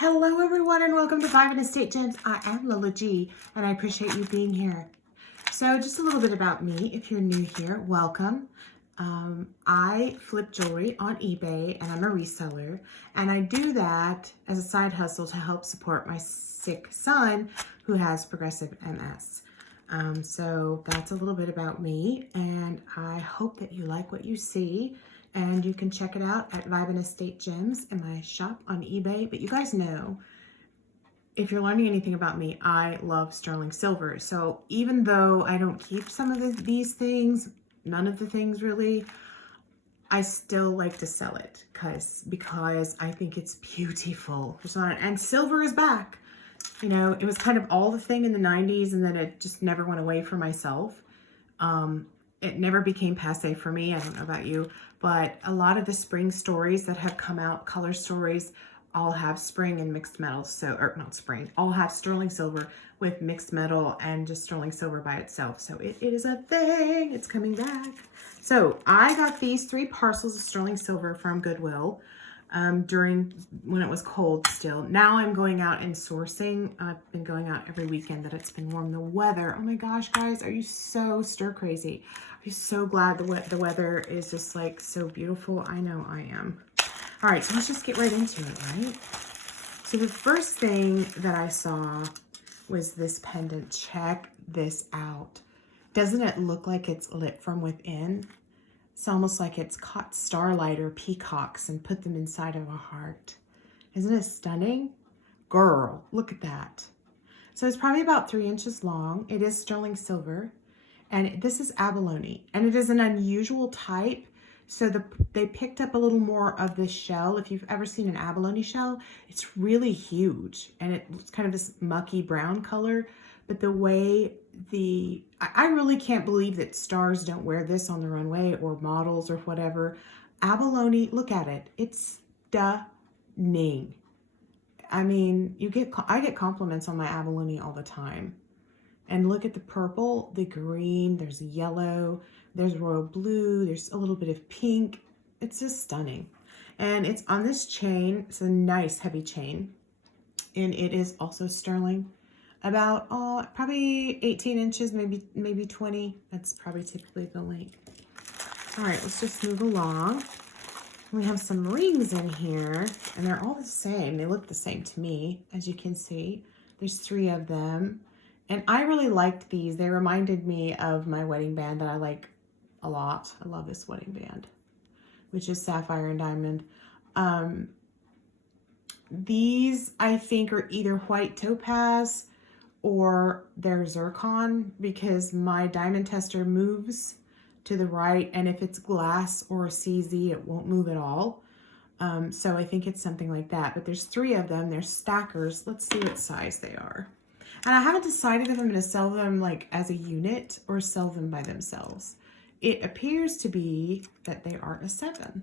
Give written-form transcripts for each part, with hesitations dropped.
Hello everyone and welcome to Vibe and Estate Gems. I am Lola Gee and I appreciate you being here. So just a little bit about me. If you're new here, welcome. I flip jewelry on eBay and I'm a reseller, and I do that as a side hustle to help support my sick son who has progressive MS. So that's a little bit about me, and I hope that you like what you see. And you can check it out at Vibe and Estate Gems in my shop on eBay. But you guys know, if you're learning anything about me, I love sterling silver. So even though I don't keep some of these things, none of the things really, I still like to sell it because I think it's beautiful. And silver is back. You know, it was kind of all the thing in the 90s, and then it just never went away for myself. It never became passe for me. I don't know about you, but a lot of the spring stories that have come out, color stories, all have spring and mixed metals. So, or not spring, all have sterling silver with mixed metal and just sterling silver by itself. So it is a thing. It's coming back. So I got these 3 parcels of sterling silver from Goodwill during when it was cold still. Now I'm going out and sourcing. I've been going out every weekend that it's been warm. The weather, oh my gosh, guys, are you so stir crazy? Are you so glad the weather is just like so beautiful? I know I am. All right, so let's just get right into it, right? So the first thing that I saw was this pendant. Check this out. Doesn't it look like it's lit from within? It's almost like it's caught starlight or peacocks and put them inside of a heart. Isn't it stunning? Girl, look at that. So it's probably about 3 inches long. It is sterling silver. And this is abalone. And it is an unusual type. So they picked up a little more of this shell. If you've ever seen an abalone shell, it's really huge. And it's kind of this mucky brown color. But the way I really can't believe that stars don't wear this on the runway, or models or whatever. Abalone, look at it. It's stunning. I mean, I get compliments on my abalone all the time. And look at the purple, the green, there's yellow, there's royal blue, there's a little bit of pink. It's just stunning. And it's on this chain. It's a nice heavy chain. And it is also sterling. About probably 18 inches, maybe 20. That's probably typically the length. All right, let's just move along. We have some rings in here, and they're all the same. They look the same to me, as you can see. There's 3 of them. And I really liked these. They reminded me of my wedding band that I like a lot. I love this wedding band, which is sapphire and diamond. These, I think, are either white topaz or they're zircon, because my diamond tester moves to the right, and if it's glass or a CZ, it won't move at all. So I think it's something like that. But there's 3 of them. They're stackers. Let's see what size they are. And I haven't decided if I'm going to sell them like as a unit or sell them by themselves. It appears to be that they are a 7.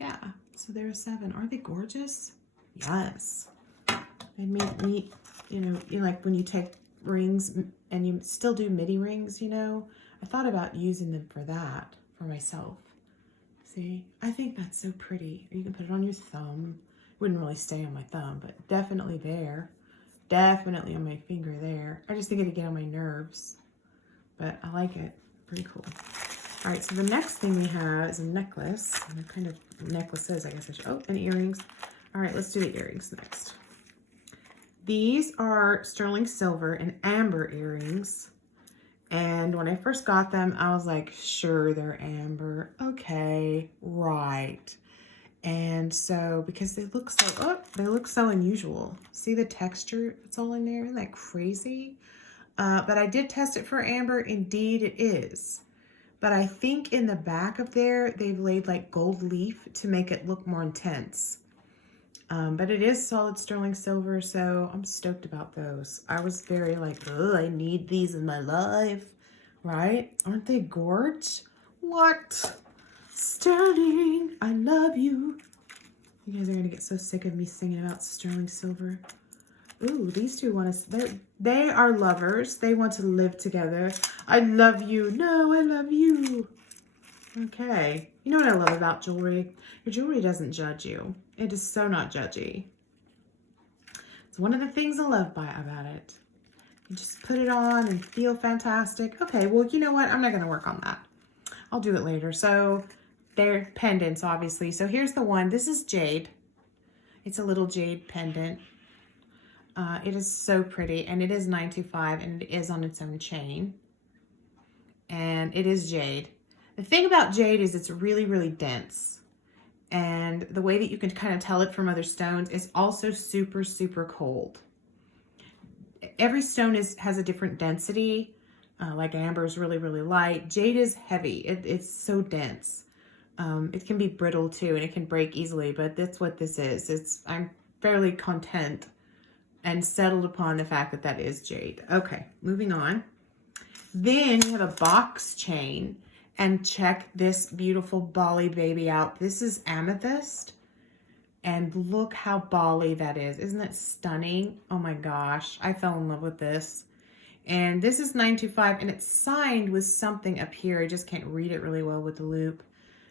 Yeah, so they're a 7. Aren't they gorgeous? Yes. They make me, you know, like when you take rings and you still do midi rings, you know. I thought about using them for that, for myself. See, I think that's so pretty. Or you can put it on your thumb. It wouldn't really stay on my thumb, but definitely there. Definitely on my finger there. I just think it'd get on my nerves, but I like it. Pretty cool. All right, so the next thing we have is a necklace. And they're kind of necklaces, I guess I should. Oh, and earrings. All right, let's do the earrings next. These are sterling silver and amber earrings. And when I first got them, I was like, sure, they're amber. Okay, right. And so, because they look so unusual. See the texture that's all in there? Isn't that crazy? But I did test it for amber. Indeed, it is. But I think in the back of there, they've laid like gold leaf to make it look more intense. But it is solid sterling silver, so I'm stoked about those. I was very like, oh, I need these in my life, right? Aren't they gorgeous? What? Sterling, I love you. You guys are gonna get so sick of me singing about sterling silver. Ooh, these 2 they are lovers. They want to live together. I love you. No, I love you. Okay. You know what I love about jewelry? Your jewelry doesn't judge you. It is so not judgy. It's one of the things I love about it. You just put it on and feel fantastic. Okay, well, you know what? I'm not going to work on that. I'll do it later. So they're pendants, obviously. So here's the one. This is jade. It's a little jade pendant. It is so pretty, and it is $9.25, and it is on its own chain. And it is jade. The thing about jade is it's really, really dense. And the way that you can kind of tell it from other stones is also super, super cold. Every stone has a different density. Like amber is really, really light. Jade is heavy. It's so dense. It can be brittle too, and it can break easily, but that's what this is. I'm fairly content and settled upon the fact that that is jade. Okay, moving on. Then you have a box chain, and check this beautiful Bali baby out. This is amethyst, and look how Bali that is. Isn't that stunning? Oh my gosh, I fell in love with this. And this is $9.25, and it's signed with something up here. I just can't read it really well with the loop,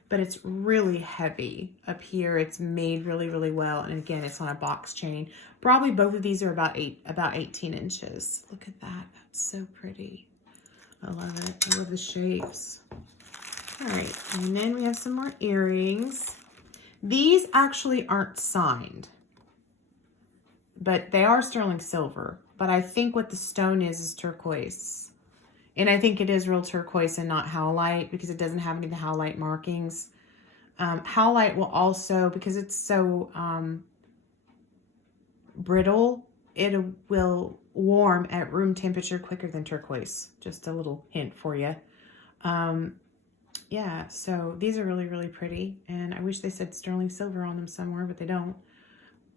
but it's really heavy up here. It's made really, really well, and again, it's on a box chain. Probably both of these are about 18 inches. Look at that. That's so pretty. I love it. I love the shapes. All right, and then we have some more earrings. These actually aren't signed, but they are sterling silver. But I think what the stone is turquoise. And I think it is real turquoise and not howlite, because it doesn't have any of the howlite markings. Howlite will also, because it's so brittle, it will warm at room temperature quicker than turquoise. Just a little hint for you. Yeah, so these are really, really pretty. And I wish they said sterling silver on them somewhere, but they don't.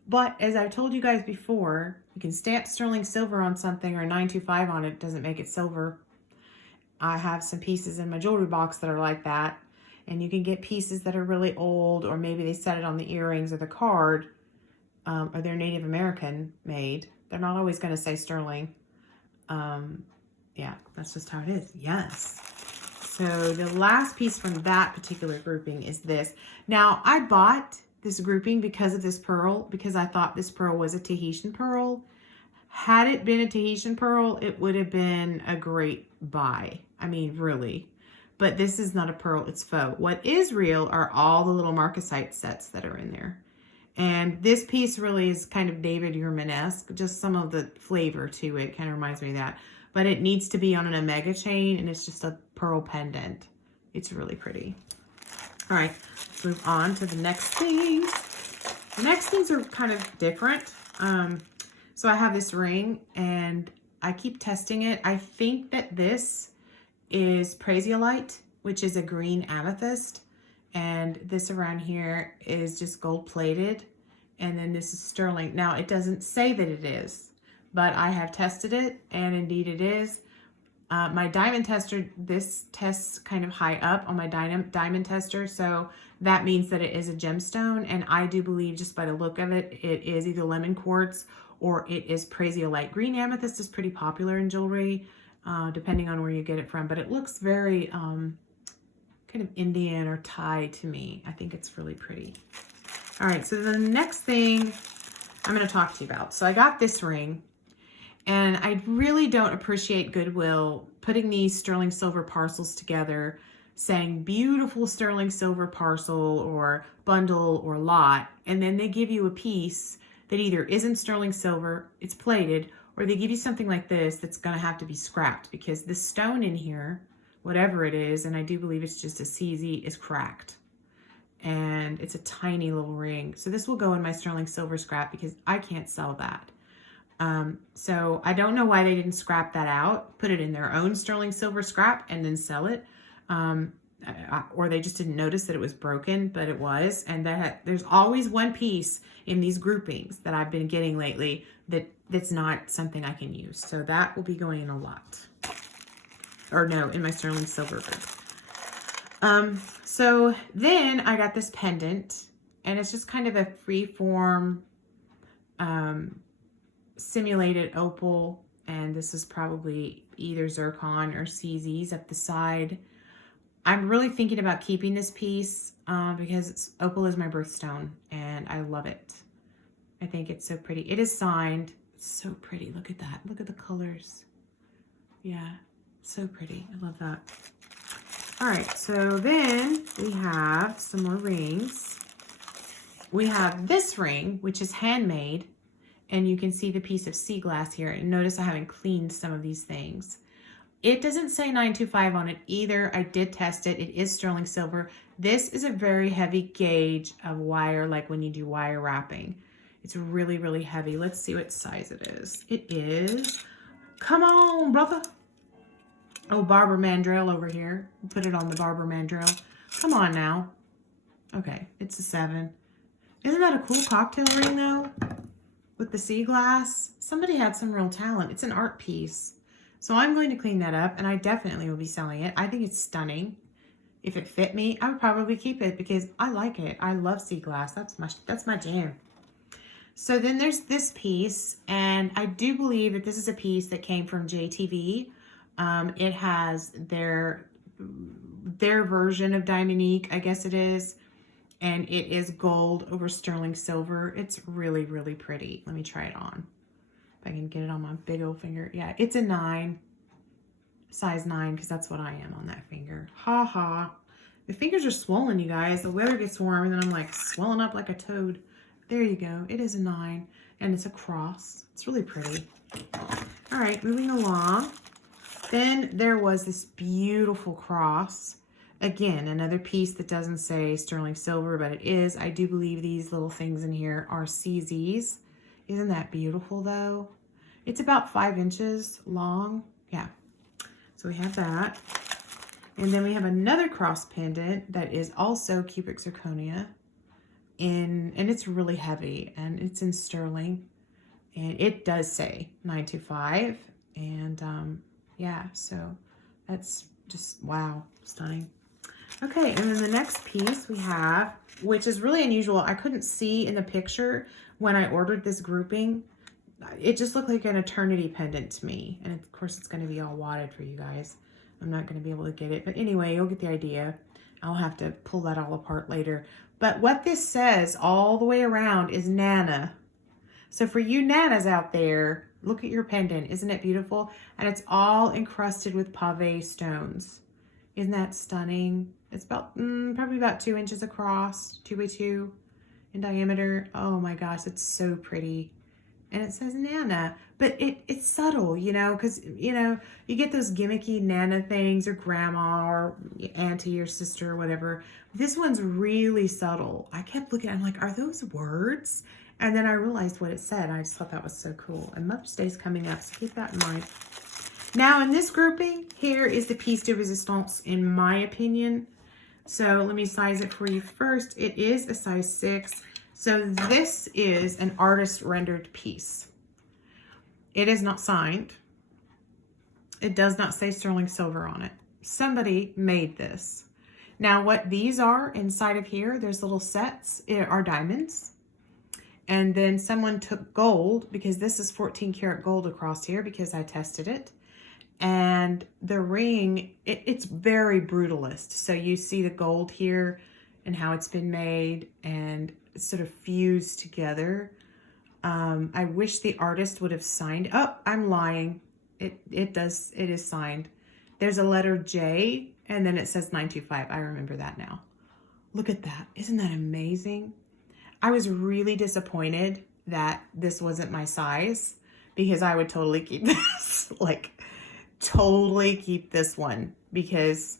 But as I've told you guys before, you can stamp sterling silver on something or 925 on it. Doesn't make it silver. I have some pieces in my jewelry box that are like that. And you can get pieces that are really old, or maybe they set it on the earrings or the card, or they're Native American made. They're not always going to say sterling. Yeah, that's just how it is. Yes. So the last piece from that particular grouping is this. Now, I bought this grouping because of this pearl, because I thought this pearl was a Tahitian pearl. Had it been a Tahitian pearl, it would have been a great buy. I mean, really. But this is not a pearl, it's faux. What is real are all the little marcasite sets that are in there. And this piece really is kind of David Yurman-esque, just some of the flavor to it kind of reminds me of that. But it needs to be on an omega chain, and it's just a pearl pendant. It's really pretty. All right, let's move on to the next things. The next things are kind of different. So I have this ring, and I keep testing it. I think that this is prasiolite, which is a green amethyst. And this around here is just gold plated. And then this is sterling. Now, it doesn't say that it is, but I have tested it, and indeed it is. My diamond tester, this tests kind of high up on my diamond tester, so that means that it is a gemstone, and I do believe just by the look of it, it is either lemon quartz or it is prasiolite. Green amethyst is pretty popular in jewelry, depending on where you get it from, but it looks very kind of Indian or Thai to me. I think it's really pretty. All right, so the next thing I'm going to talk to you about. So I got this ring. And I really don't appreciate Goodwill putting these sterling silver parcels together, saying beautiful sterling silver parcel or bundle or lot, and then they give you a piece that either isn't sterling silver, it's plated, or they give you something like this that's going to have to be scrapped, because this stone in here, whatever it is, and I do believe it's just a CZ, is cracked. And it's a tiny little ring. So this will go in my sterling silver scrap because I can't sell that. So I don't know why they didn't scrap that out, put it in their own sterling silver scrap and then sell it. Or they just didn't notice that it was broken, but it was. And there's always one piece in these groupings that I've been getting lately that's not something I can use. So that will be going in a lot. Or no, in my sterling silver group. So then I got this pendant, and it's just kind of a free form, simulated opal, and this is probably either zircon or CZs up the side. I'm really thinking about keeping this piece because opal is my birthstone, and I love it. I think it's so pretty. It is signed. It's so pretty. Look at that. Look at the colors. Yeah, so pretty. I love that. All right, so then we have some more rings. We have this ring, which is handmade, and you can see the piece of sea glass here. And notice I haven't cleaned some of these things. It doesn't say 925 on it either. I did test it. It is sterling silver. This is a very heavy gauge of wire, like when you do wire wrapping. It's really, really heavy. Let's see what size it is. It is, come on, brother. Oh, Barber Mandrel over here. Put it on the Barber Mandrel. Come on now. Okay, it's a 7. Isn't that a cool cocktail ring though? With the sea glass. Somebody had some real talent. It's an art piece. So I'm going to clean that up, and I definitely will be selling it. I think it's stunning. If it fit me, I would probably keep it because I like it. I love sea glass. That's my jam. So then there's this piece, and I do believe that this is a piece that came from JTV. It has their version of Diamondique, I guess it is. And it is gold over sterling silver. It's really, really pretty. Let me try it on. If I can get it on my big old finger. Yeah, it's a 9. Size 9, because that's what I am on that finger. Ha ha. The fingers are swollen, you guys. The weather gets warm, and then I'm like swelling up like a toad. There you go. It is a 9. And it's a cross. It's really pretty. All right, moving along. Then there was this beautiful cross. Again, another piece that doesn't say sterling silver, but it is. I do believe these little things in here are CZs. Isn't that beautiful, though? It's about 5 inches long. Yeah. So we have that. And then we have another cross pendant that is also cubic zirconia. And it's really heavy, and it's in sterling. And it does say 925. And yeah, so that's just, wow, stunning. Okay, and then the next piece we have, which is really unusual. I couldn't see in the picture when I ordered this grouping. It just looked like an eternity pendant to me. And of course, it's going to be all wadded for you guys. I'm not going to be able to get it. But anyway, you'll get the idea. I'll have to pull that all apart later. But what this says all the way around is Nana. So for you Nanas out there, look at your pendant. Isn't it beautiful? And it's all encrusted with pave stones. Isn't that stunning? It's about probably about 2 inches across, 2 by 2 in diameter. Oh my gosh, it's so pretty. And it says Nana, but it's subtle, you know, because, you know, you get those gimmicky Nana things, or grandma or auntie or sister or whatever. This one's really subtle. I kept looking, I'm like, are those words? And then I realized what it said. I just thought that was so cool. And Mother's Day is coming up, so keep that in mind. Now in this grouping, here is the piece de resistance, in my opinion. So let me size it for you first. It is a size 6. So this is an artist rendered piece. It is not signed. It does not say sterling silver on it. Somebody made this. Now what these are inside of here, there's little sets, are diamonds. And then someone took gold, because this is 14 karat gold across here, because I tested it. And the ring, it's very brutalist. So you see the gold here and how it's been made, and it's sort of fused together. I wish the artist would have signed. Oh, I'm lying. It is signed. There's a letter J, and then it says 925. I remember that now. Look at that. Isn't that amazing? I was really disappointed that this wasn't my size, because I would totally keep this. Like, totally keep this one, because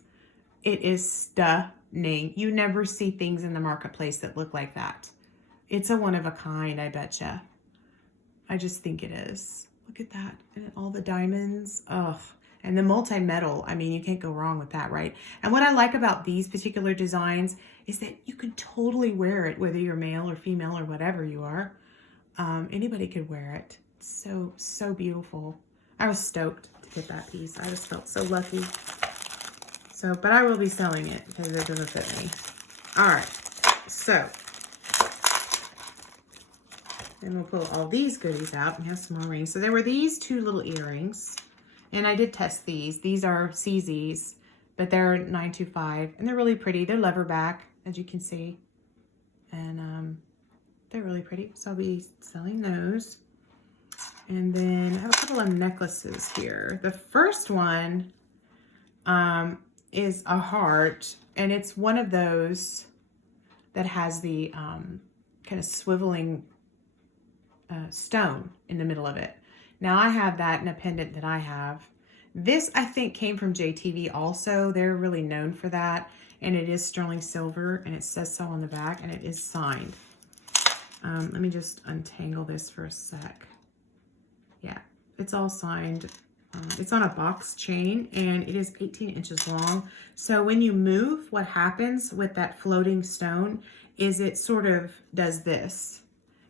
it is stunning. You never see things in the marketplace that look like that. It's a one of a kind, I betcha. I just think it is. Look at that. And all the diamonds. Ugh. And the multi-metal. I mean, you can't go wrong with that, right? And what I like about these particular designs is that you can totally wear it, whether you're male or female or whatever you are. Anybody could wear it. It's so beautiful. I was stoked to get that piece. I just felt so lucky. So, but I will be selling it because it doesn't fit me. All right. So, then we'll pull all these goodies out and have some more rings. So there were these 2 little earrings, and I did test these. These are CZs, but they're 925, and they're really pretty. They're leather back, as you can see, and They're really pretty. So I'll be selling those. And then I have a couple of necklaces here. The first one is a heart, and it's one of those that has the kind of swiveling stone in the middle of it. Now I have that in a pendant that I have. This I think came from JTV also. They're really known for that, and it is sterling silver, and it says so on the back, and it is signed. Let me just untangle this for a sec. Yeah, it's all signed. It's on a box chain, and it is 18 inches long. So when you move, what happens with that floating stone is it sort of does this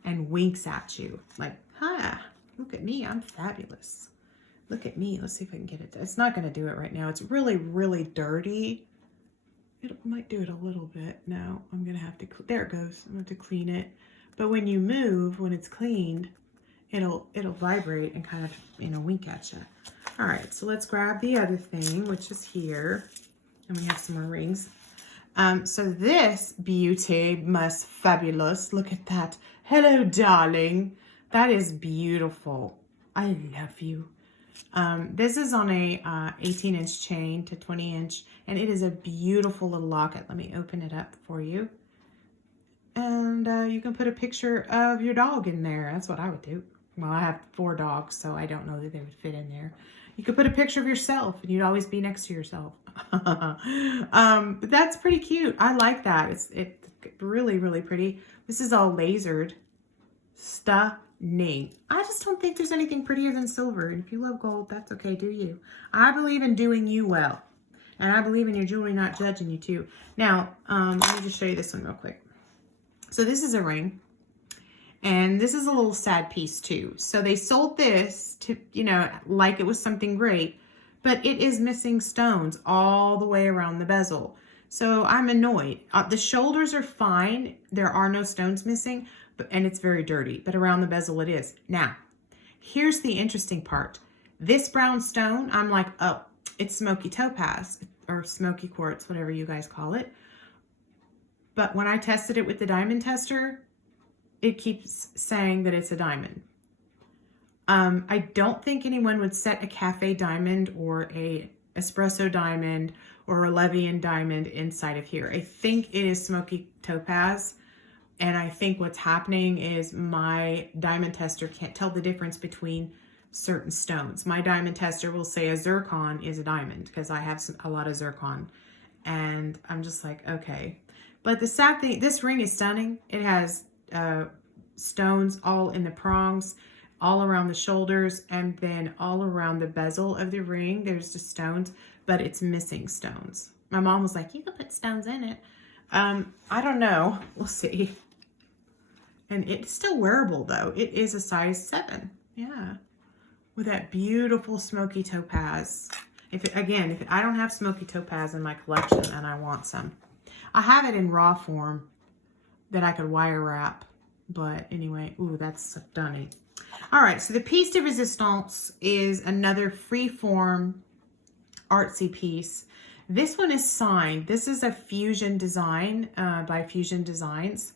and winks at you like, hi, look at me, I'm fabulous. Look at me. Let's see if I can get it. It's not going to do it right now. It's really, really dirty. It might do it a little bit. No, I'm going to have to, there it goes. I'm going to have to clean it. But when you move, when it's cleaned, it'll vibrate and kind of, you know, wink at you. All right, so let's grab the other thing, which is here. And we have some more rings. So this beauty, most fabulous. Look at that. Hello, darling. That is beautiful. I love you. This is on a 18-inch chain to 20-inch, and it is a beautiful little locket. Let me open it up for you. And you can put a picture of your dog in there. That's what I would do. Well, I have 4 dogs, so I don't know that they would fit in there. You could put a picture of yourself, and you'd always be next to yourself. But that's pretty cute. I like that. It's really, really pretty. This is all lasered. Stunning. I just don't think there's anything prettier than silver. And if you love gold, that's okay. Do you? I believe in doing you well. And I believe in your jewelry not judging you too. Now, let me just show you this one real quick. So this is a ring. And this is a little sad piece too. So they sold this to, you know, like it was something great, but it is missing stones all the way around the bezel. So I'm annoyed. The shoulders are fine. There are no stones missing, and it's very dirty, but around the bezel it is. Now, here's the interesting part. This brown stone, I'm like, oh, it's smoky topaz or smoky quartz, whatever you guys call it. But when I tested it with the diamond tester, it keeps saying that it's a diamond. I don't think anyone would set a cafe diamond or a espresso diamond or a Levian diamond inside of here. I think it is smoky topaz. And I think what's happening is my diamond tester can't tell the difference between certain stones. My diamond tester will say a zircon is a diamond because I have a lot of zircon. And I'm just like, okay. But the sad thing, this ring is stunning. It has stones all in the prongs, all around the shoulders, and then all around the bezel of the ring. There's just stones, but it's missing stones. My mom was like, you can put stones in it. I don't know. We'll see. And it's still wearable though. It is a size 7. Yeah. With that beautiful smoky topaz. I don't have smoky topaz in my collection and I want some. I have it in raw form that I could wire wrap. But anyway, ooh, that's stunning. All right, so the piece de resistance is another freeform artsy piece. This one is signed. This is a Fusion design by Fusion Designs.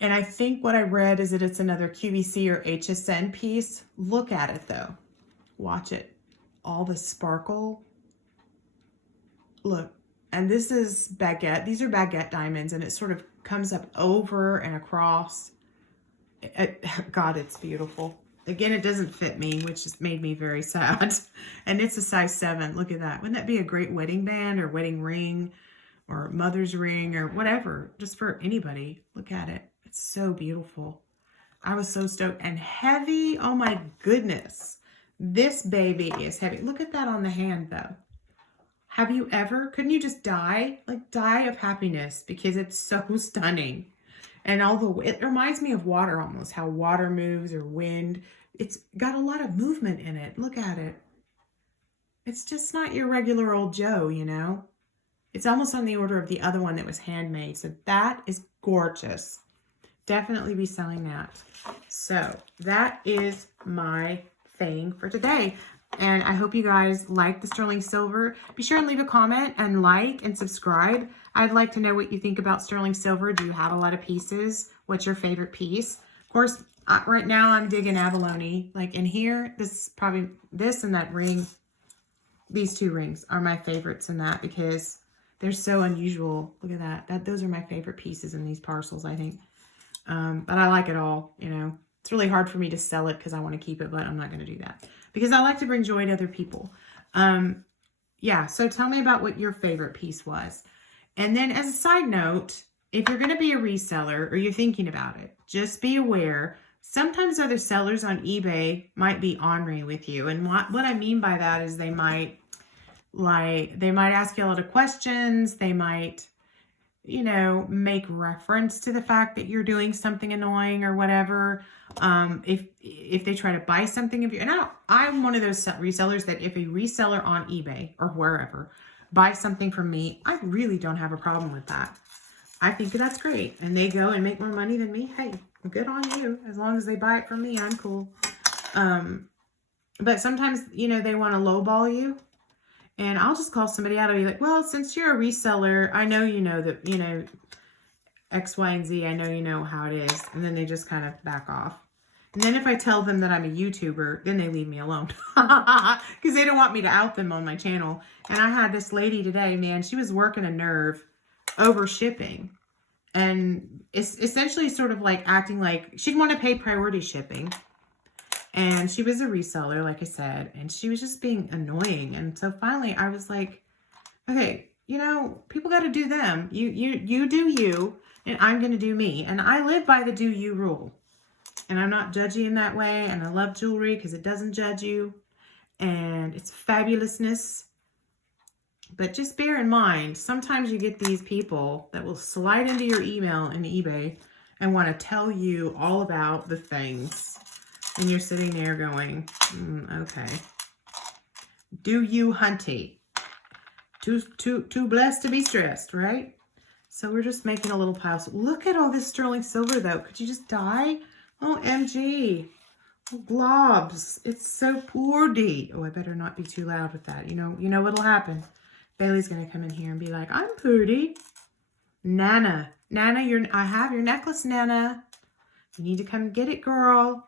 And I think what I read is that it's another QVC or HSN piece. Look at it though. Watch it. All the sparkle. Look. And this is baguette. These are baguette diamonds, and it sort of comes up over and across. God, it's beautiful. Again, it doesn't fit me, which has made me very sad. And it's a size 7. Look at that. Wouldn't that be a great wedding band or wedding ring or mother's ring or whatever, just for anybody? Look at it. It's so beautiful. I was so stoked. And heavy. Oh my goodness. This baby is heavy. Look at that on the hand though. Have you ever, couldn't you just die? Like die of happiness because it's so stunning. And it reminds me of water almost, how water moves or wind. It's got a lot of movement in it. Look at it. It's just not your regular old Joe, you know. It's almost on the order of the other one that was handmade. So that is gorgeous. Definitely be selling that. So that is my thing for today. And I hope you guys like the sterling silver. Be sure and leave a comment and like and subscribe. I'd like to know what you think about sterling silver. Do you have a lot of pieces? What's your favorite piece? Of course, right now I'm digging abalone. Like in here, this is probably this and that ring. These two rings are my favorites in that because they're so unusual. Look at that. Those are my favorite pieces in these parcels, I think. But I like it all, you know. It's really hard for me to sell it because I want to keep it, but I'm not going to do that. Because I like to bring joy to other people. Yeah, so tell me about what your favorite piece was. And then as a side note, if you're going to be a reseller or you're thinking about it, just be aware. Sometimes other sellers on eBay might be ornery with you. And what I mean by that is they might ask you a lot of questions. They might, you know, make reference to the fact that you're doing something annoying or whatever. If they try to buy something of you, and I'm one of those resellers that if a reseller on eBay or wherever buys something from me, I really don't have a problem with that. I think that's great. And they go and make more money than me. Hey, good on you. As long as they buy it from me, I'm cool. But sometimes, you know, they want to lowball you. And I'll just call somebody out and be like, well, since you're a reseller, I know you know that, you know, X, Y, and Z. I know you know how it is. And then they just kind of back off. And then if I tell them that I'm a YouTuber, then they leave me alone. Because they don't want me to out them on my channel. And I had this lady today, man, she was working a nerve over shipping. And it's essentially sort of like acting like she'd want to pay priority shipping. And she was a reseller, like I said, and she was just being annoying. And so finally I was like, okay, you know, people got to do them. You do you, and I'm going to do me. And I live by the do you rule. And I'm not judgy in that way. And I love jewelry because it doesn't judge you. And it's fabulousness. But just bear in mind, sometimes you get these people that will slide into your email in eBay and want to tell you all about the things. And you're sitting there going, okay. Do you, hunty? Too blessed to be stressed, right? So we're just making a little pile. Look at all this sterling silver, though. Could you just die? OMG. Globs. It's so pretty. Oh, I better not be too loud with that. You know what'll happen. Bailey's going to come in here and be like, I'm pretty. Nana. Nana, I have your necklace, Nana. You need to come get it, girl.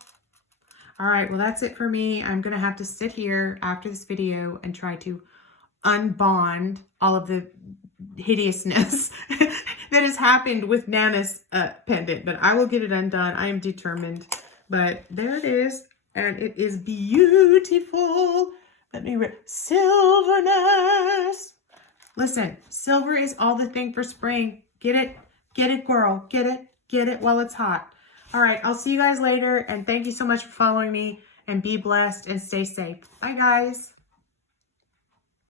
All right, well, that's it for me. I'm going to have to sit here after this video and try to unbond all of the hideousness that has happened with Nana's pendant. But I will get it undone. I am determined. But there it is. And it is beautiful. Let me read. Silverness. Listen, silver is all the thing for spring. Get it? Get it, girl. Get it? Get it while it's hot. All right, I'll see you guys later. And thank you so much for following me. And be blessed and stay safe. Bye, guys.